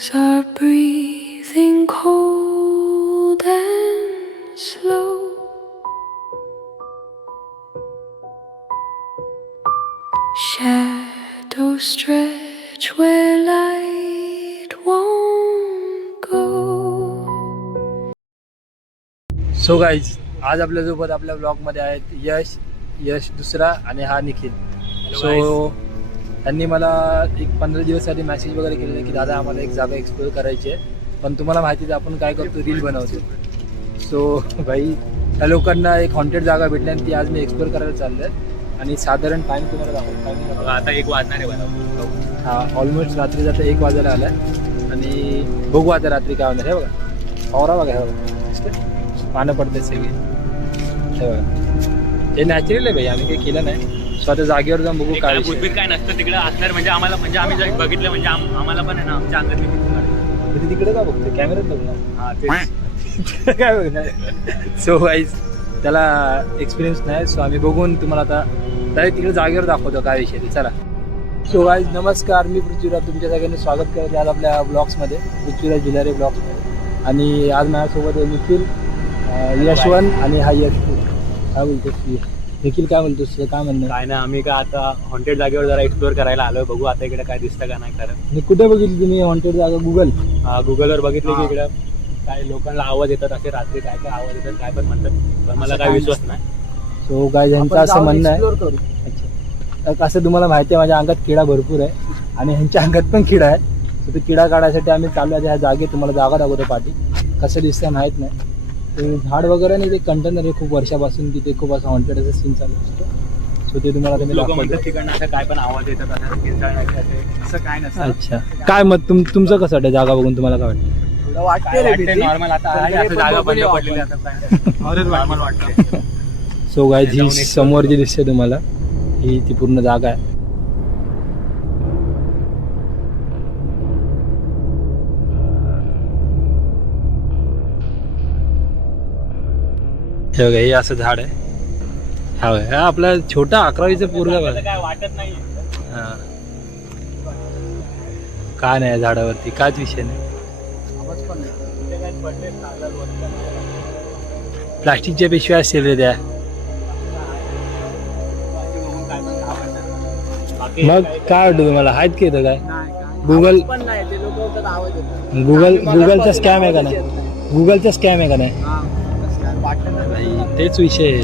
Dogs are breathing cold and slow. Shadows stretch where light won't go. So guys, आज आपल्यासोबत आपल्या ब्लॉगमध्ये आहेत यश दुसरा आणि हा निखिल. सो त्यांनी मला एक 15 दिवस आधी मेसेज वगैरे केलेला की दादा आम्हाला एक जागा एक्सप्लोर करायची आहे, पण तुम्हाला माहिती आहे आपण काय करतो, रील बनवतो. सो भाई त्या लोकांना एक हॉन्टेड जागा भेटली आणि ती आज मी एक्सप्लोर करायला चाललो आहे. आणि साधारण टाईम तुम्हाला दाखवतो. आता 1 वाजणार आहे मला. हा, ऑलमोस्ट रात्री जाता 1 वाजायला आला आहे. आणि बघू आता रात्री काय होणार. हे बघा औरा बघा, हे बघा पानं पडते सगळी. हे बघा, हे नॅचरल आहे भाई, आम्ही काही केलं नाही. स्वतः जागेवर जाऊन बघू काय भूतबीत काय नसतं तिकडे असणार. म्हणजे आम्हाला, म्हणजे आम्ही जर बघितलं म्हणजे आम्हाला पण आहे ना, आमच्या अंगातली भीती. तिकडे का बघते, कॅमेऱ्यात बघ ना. हा ते काय बघणार. सो वाईज त्याला एक्सपिरियन्स नाही. सो आम्ही बघून तुम्हाला आता डायरेक्ट तिकडे जागेवर दाखवतो काय विषय ते. चला. सो वाईज नमस्कार, मी पृथ्वीराज, तुमच्या सगळ्यांनी स्वागत करत आज आपल्या ब्लॉग्समध्ये, पृथ्वीराज जिल्हारे ब्लॉग्समध्ये. आणि आज माझ्यासोबत निखिल, यशवंत आणि हा यश. काय बोलतोस निखिल, काय बोलतोस, काय म्हणणं? काय नाही, आम्ही का आता हॉन्टेड जागेवर जरा एक्सप्लोर करायला आलोय. बघू आता इकडे काय दिसतं का नाही. कारण कुठे बघितली तुम्ही हॉन्टेड जागा? गुगलवर बघितले की इकडे काय लोकांना आवाज येतात, असे रात्री काय काय आवाज येतात, काय पण म्हणतात, पण मला काय विश्वास नाही. सो काय यांचं असं म्हणणं आहे. अच्छा, असं तुम्हाला माहिती आहे माझ्या अंगात किडा भरपूर आहे आणि ह्यांच्या अंगात पण किडा आहे. तर ते किडा काढायसाठी आम्ही चालू आहे ह्या जागेत. तुम्हाला जागा दाखवतो पाठी कसं दिसतं माहीत नाही. ते झाड वगैरे नाही, ते कंटेनर आहे खूप वर्षापासून तिथे खूप असं हॉन्टेड असं सीन चालू असतो. सो ते तुम्हाला तुम्ही लोक दाखवतो. म्हणतात तिकडनं असं काय पण आवाज येतात, असं किरसाळ नाही, असं काय नसतं. अच्छा, काय मत तुमचं कसं वाटतं जागा बघून, तुम्हाला काय वाटतं? वाटते नॉर्मल. आता आहे असं जागा बंद पडलेली आता नॉर्मल वाटतं. सो गाईज, ही समोर जी दिसते तुम्हाला ही ती पूर्ण जागा आहे. हे बघा, हे असं झाड आहे. हा बघा, हा आपला छोटा 11वीचा पोरगा बघा. काय वाटत नाही. हा, काय नाही झाडावरती काच विषय नाही. प्लास्टिकच्या पिशव्या असतील रे त्या. मग काय वाटतं तुम्हाला, आहेत की इथं काय? गुगलचा स्कॅम आहे का नाही? गुगलचा स्कॅम आहे का नाही? तेच विषय आहे.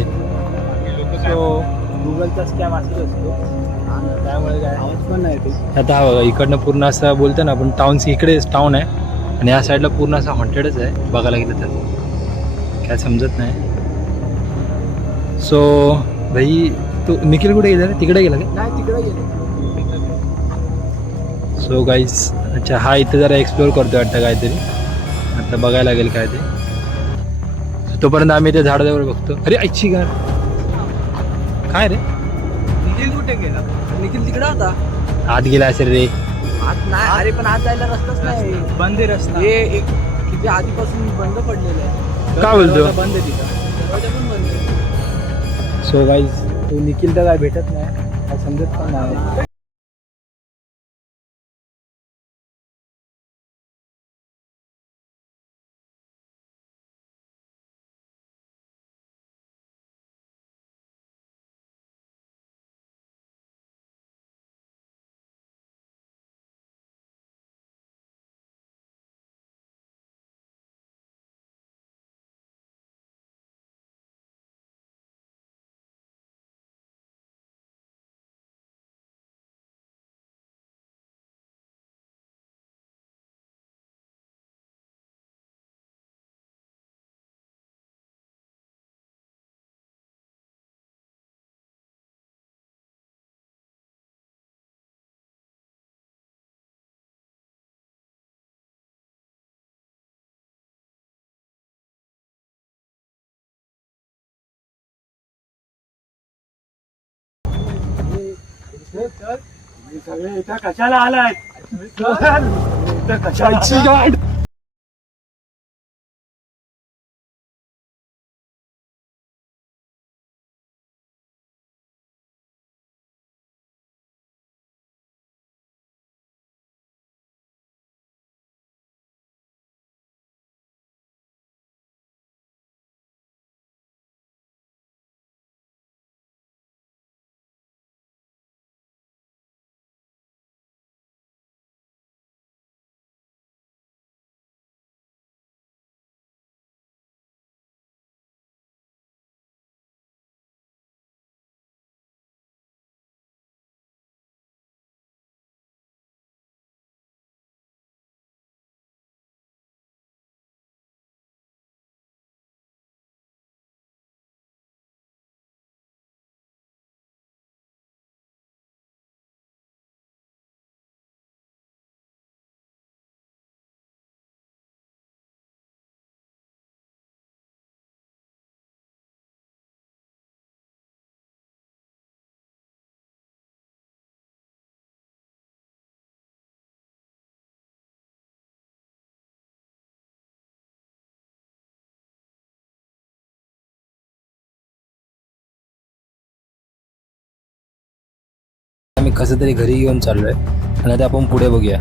गुगलचा स्कॅम असेल असतो, त्यामुळे काय आवाज पण नाही. आता हा बघा, इकडनं पूर्ण असं बोलतो ना आपण, टाउन्स इकडे टाउन आहे आणि या साईडला पूर्ण असं हॉन्टेडच आहे बघायला गेलं तर. काय समजत नाही. सो भाई, तू निखिल कुठे गेला? तिकडे गेला का? नाही, तिकडे गेले. सो गाईज, अच्छा हा इथं जरा एक्सप्लोर करतो वाटतं काहीतरी. आता बघायला लागेल काय ते. तोपर्यंत आम्ही ते झाडाजवळ बघतो. अरे ऐच्छी गाड, काय रे? निखिल कुठे गेला? निखिल तिकडे होता. आत गेला असेल रे. आत नाही, अरे पण आत जायला रस्ताच नाही. बंद आहे रस्ता. हे एक किती आधीपासून बंद पडलेलं आहे. काय बोलतो? बंद आहे तिथं, दरवाजा पण बंद आहे. सो गाईज, तो निखिल तर काय भेटत नाही, काय समजत पण नाही. कशाला आलाय? कशाची आम्ही कसं तरी घरी घेऊन चाललोय आणि आता आपण पुढे बघूया.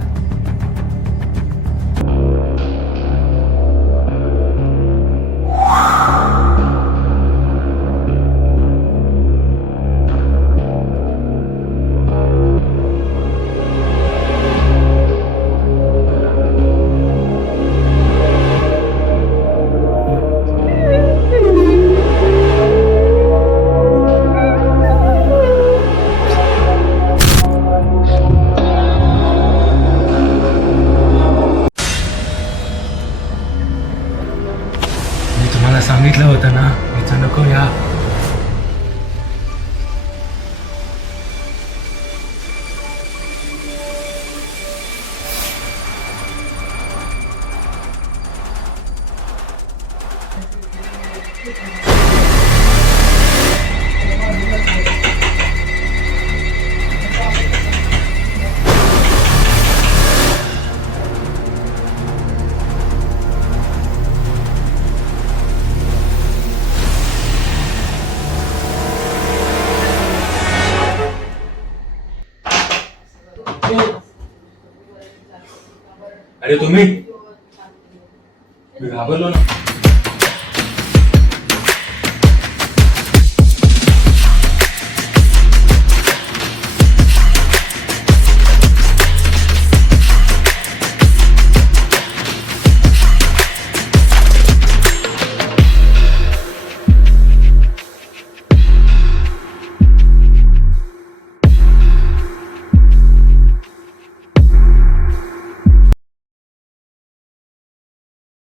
मी तुम्हाला सांगितलं होतं ना इथं नको या. अरे तुम्ही, मी घाबरलो ना.